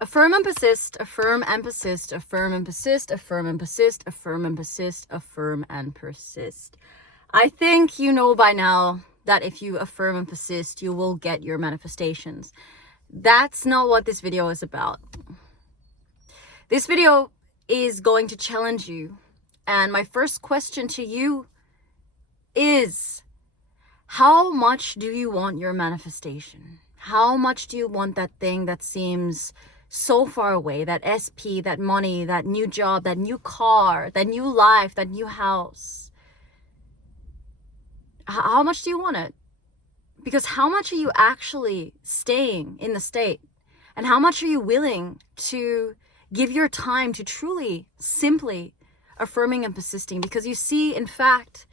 Affirm and persist, affirm and persist, affirm and persist, affirm and persist, affirm and persist, affirm and persist. I think you know by now that if you affirm and persist, you will get your manifestations. That's not what this video is about. This video is going to challenge you. And my first question to you is, how much do you want your manifestation? How much do you want that thing that seems so far away, that SP, that money, that new job, that new car, that new life, that new house? How much do you want it? Because how much are you actually staying in the state? And how much are you willing to give your time to truly, simply affirming and persisting? Because you see, in fact,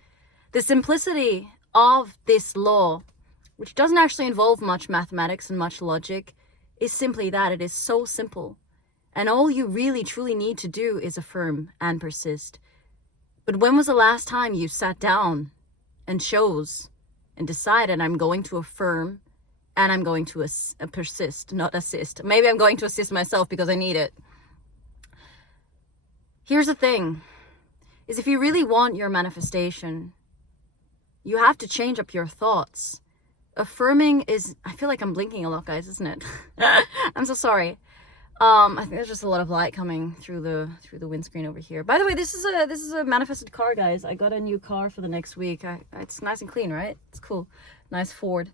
the simplicity of this law, which doesn't actually involve much mathematics and much logic, is simply that. It is so simple. And all you really truly need to do is affirm and persist. But when was the last time you sat down and chose and decided, I'm going to affirm and I'm going to persist, not assist? Maybe I'm going to assist myself because I need it. Here's the thing, is if you really want your manifestation, you have to change up your thoughts. Affirming is, I feel like I'm blinking a lot, guys, isn't it? I'm so sorry. I think there's just a lot of light coming through the windscreen over here. By the way, this is a manifested car, guys. I got a new car for the next week. It's nice and clean, right? It's cool. Nice Ford.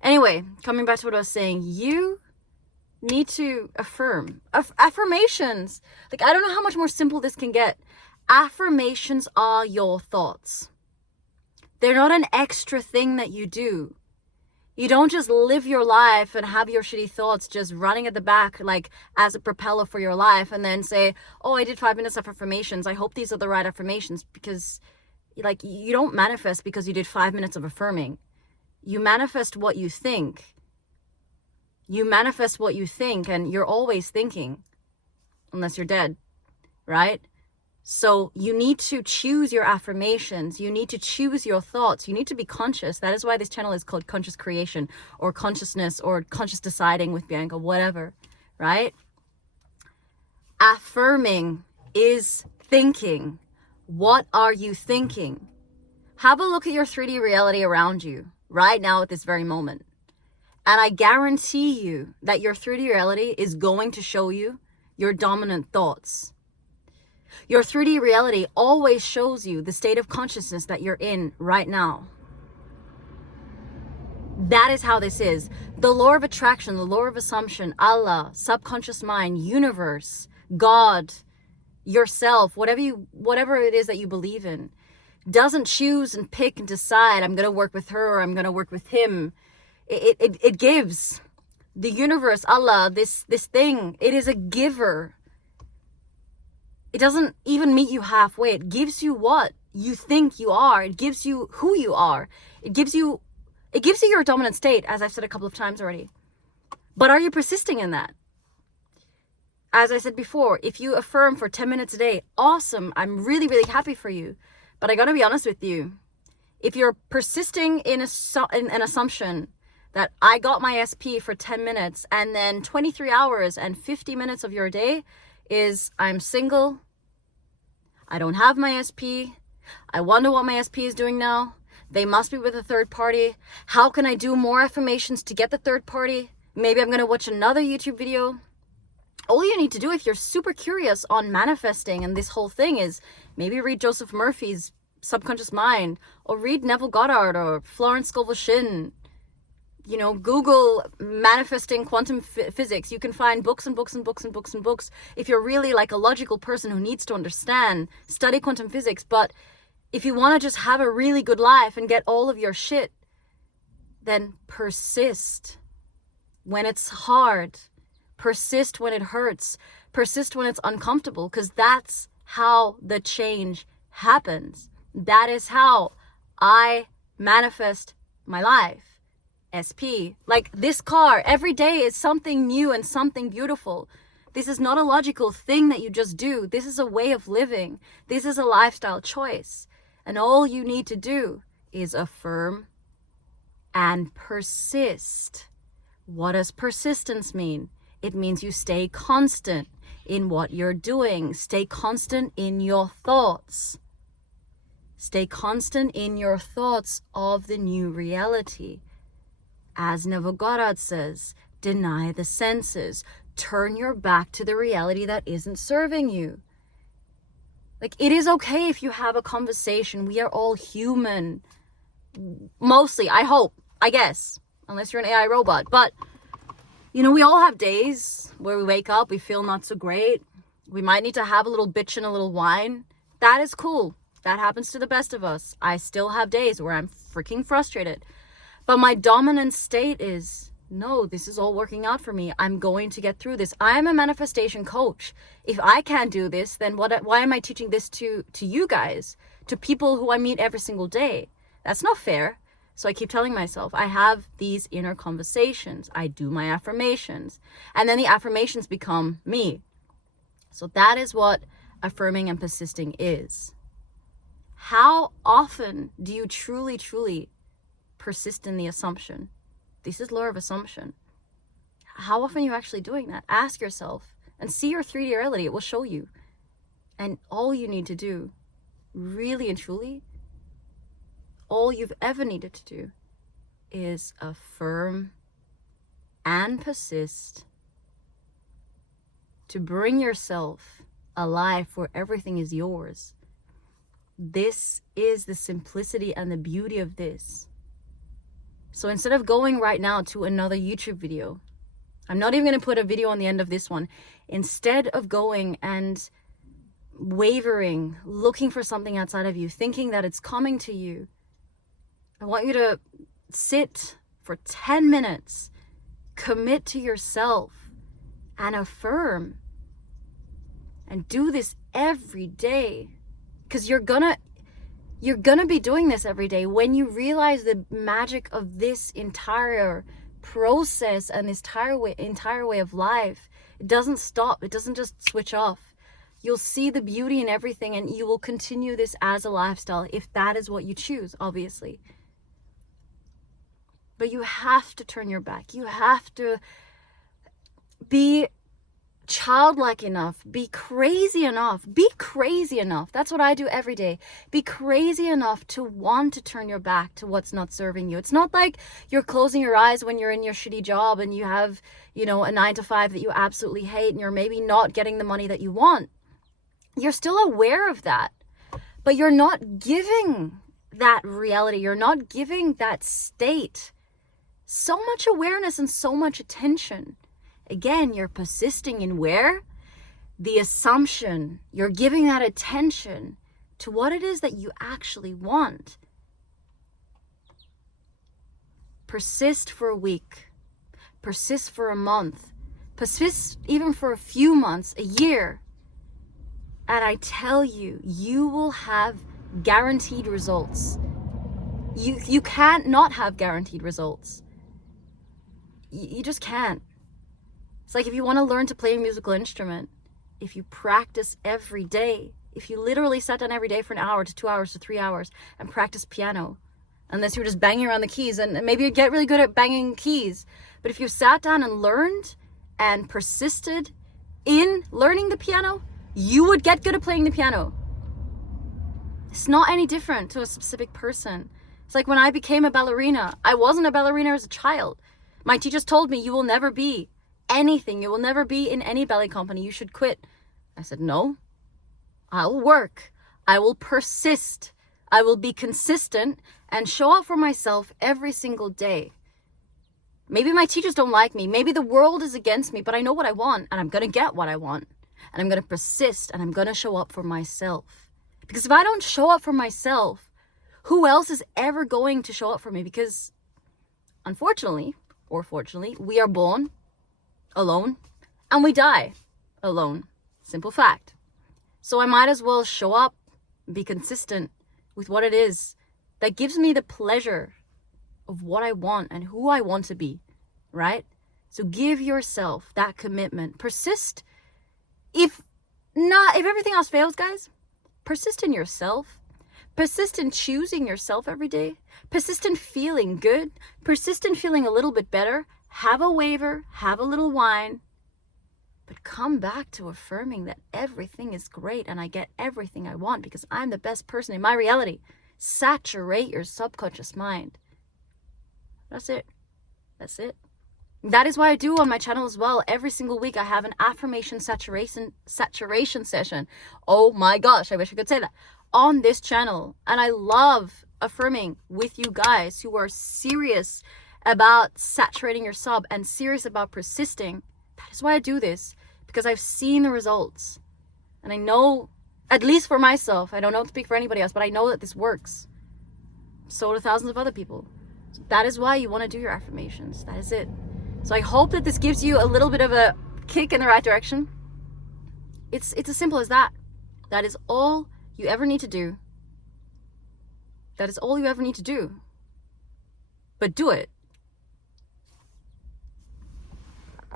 Anyway, coming back to what I was saying, you need to affirm. Affirmations. Like, I don't know how much more simple this can get. Affirmations are your thoughts. They're not an extra thing that you do. You don't just live your life and have your shitty thoughts just running at the back like as a propeller for your life and then say, oh, I did 5 minutes of affirmations. I hope these are the right affirmations. Because like, you don't manifest because you did 5 minutes of affirming. You manifest what you think. You manifest what you think, and you're always thinking unless you're dead, right? So you need to choose your affirmations. You need to choose your thoughts. You need to be conscious. That is why this channel is called Conscious Creation or Consciousness or Conscious Deciding with Bianca, whatever, right? Affirming is thinking. What are you thinking? Have a look at your 3D reality around you right now at this very moment. And I guarantee you that your 3D reality is going to show you your dominant thoughts. Your 3D reality always shows you the state of consciousness that you're in right now. That is how this is. The law of attraction, the law of assumption, Allah, subconscious mind, universe, God, yourself, whatever it is that you believe in, doesn't choose and pick and decide, I'm going to work with her or I'm going to work with him. It gives. The universe, Allah, this thing, it is a giver. It doesn't even meet you halfway. It gives you what you think you are. It gives you who you are. It gives you your dominant state, as I've said a couple of times already. But are you persisting in that? As I said before, if you affirm for 10 minutes a day, awesome. I'm really, really happy for you. But I gotta be honest with you. If you're persisting in an assumption that I got my SP for 10 minutes and then 23 hours and 50 minutes of your day is I'm single, I don't have my SP, I wonder what my SP is doing now, they must be with a third party, how can I do more affirmations to get the third party, maybe I'm going to watch another YouTube video. All you need to do if you're super curious on manifesting and this whole thing is maybe read Joseph Murphy's Subconscious Mind or read Neville Goddard or Florence Scovel-Shinn. You know, Google manifesting quantum physics. You can find books and books and books and books and books. If you're really like a logical person who needs to understand, study quantum physics. But if you want to just have a really good life and get all of your shit, then persist when it's hard. Persist when it hurts. Persist when it's uncomfortable, because that's how the change happens. That is how I manifest my life. SP. Like this car, every day is something new and something beautiful. This is not a logical thing that you just do. This is a way of living. This is a lifestyle choice. And all you need to do is affirm and persist. What does persistence mean? It means you stay constant in what you're doing. Stay constant in your thoughts. Stay constant in your thoughts of the new reality. As Novogorod says, deny the senses. Turn your back to the reality that isn't serving you. Like, it is okay if you have a conversation. We are all human. Mostly, I hope, I guess. Unless you're an AI robot. But, you know, we all have days where we wake up, we feel not so great. We might need to have a little bitch and a little whine. That is cool. That happens to the best of us. I still have days where I'm freaking frustrated. But my dominant state is, no, this is all working out for me. I'm going to get through this. I am a manifestation coach. If I can't do this, then why am I teaching this to you guys? To people who I meet every single day? That's not fair. So I keep telling myself, I have these inner conversations. I do my affirmations. And then the affirmations become me. So that is what affirming and persisting is. How often do you truly, truly persist in the assumption? This is law of assumption. How often are you actually doing that? Ask yourself and see your 3D reality. It will show you. And all you need to do, really and truly, all you've ever needed to do is affirm and persist to bring yourself a life where everything is yours. This is the simplicity and the beauty of this. So instead of going right now to another YouTube video, I'm not even going to put a video on the end of this one. Instead of going and wavering, looking for something outside of you, thinking that it's coming to you, I want you to sit for 10 minutes, commit to yourself, and affirm. And do this every day. Because you're gonna be doing this every day. When you realize the magic of this entire process and this entire way of life, it doesn't stop. It doesn't just switch off. You'll see the beauty in everything, and you will continue this as a lifestyle if that is what you choose, obviously. But you have to turn your back. You have to be childlike enough, be crazy enough. That's what I do every day. Be crazy enough to want to turn your back to what's not serving you. It's not like you're closing your eyes when you're in your shitty job and you have, you know, a 9-to-5 that you absolutely hate and you're maybe not getting the money that you want. You're still aware of that, but you're not giving that reality. You're not giving that state so much awareness and so much attention. Again, you're persisting in where? The assumption. You're giving that attention to what it is that you actually want. Persist for a week. Persist for a month. Persist even for a few months, a year. And I tell you, you will have guaranteed results. You can't not have guaranteed results. You just can't. It's like if you want to learn to play a musical instrument, if you practice every day, if you literally sat down every day for an hour to 2 hours to 3 hours and practice piano, unless you were just banging around the keys, and maybe you'd get really good at banging keys. But if you sat down and learned and persisted in learning the piano, you would get good at playing the piano. It's not any different to a specific person. It's like when I became a ballerina. I wasn't a ballerina as a child. My teachers told me, you will never be anything. You will never be in any ballet company. You should quit. I said, no, I'll work. I will persist. I will be consistent and show up for myself every single day. Maybe my teachers don't like me. Maybe the world is against me, but I know what I want and I'm going to get what I want. And I'm going to persist and I'm going to show up for myself. Because if I don't show up for myself, who else is ever going to show up for me? Because unfortunately, or fortunately, we are born alone and we die alone. Simple fact. So I might as well show up, be consistent with what it is that gives me the pleasure of what I want and who I want to be, right? So give yourself that commitment. Persist. If everything else fails, guys, persist in yourself. Persist in choosing yourself every day. Persist in feeling good. Persist in feeling a little bit better. have a waver, have a little wine, but come back to affirming that everything is great and I get everything I want because I'm the best person in my reality. Saturate your subconscious mind. That's it. That's it. That is why I do on my channel as well. Every single week I have an affirmation saturation session. Oh my gosh, I wish I could say that. On this channel. And I love affirming with you guys who are serious about saturating your sub and serious about persisting. That is why I do this. Because I've seen the results. And I know, at least for myself, I don't know to speak for anybody else, but I know that this works. So do thousands of other people. So that is why you want to do your affirmations. That is it. So I hope that this gives you a little bit of a kick in the right direction. It's as simple as that. That is all you ever need to do. That is all you ever need to do. But do it.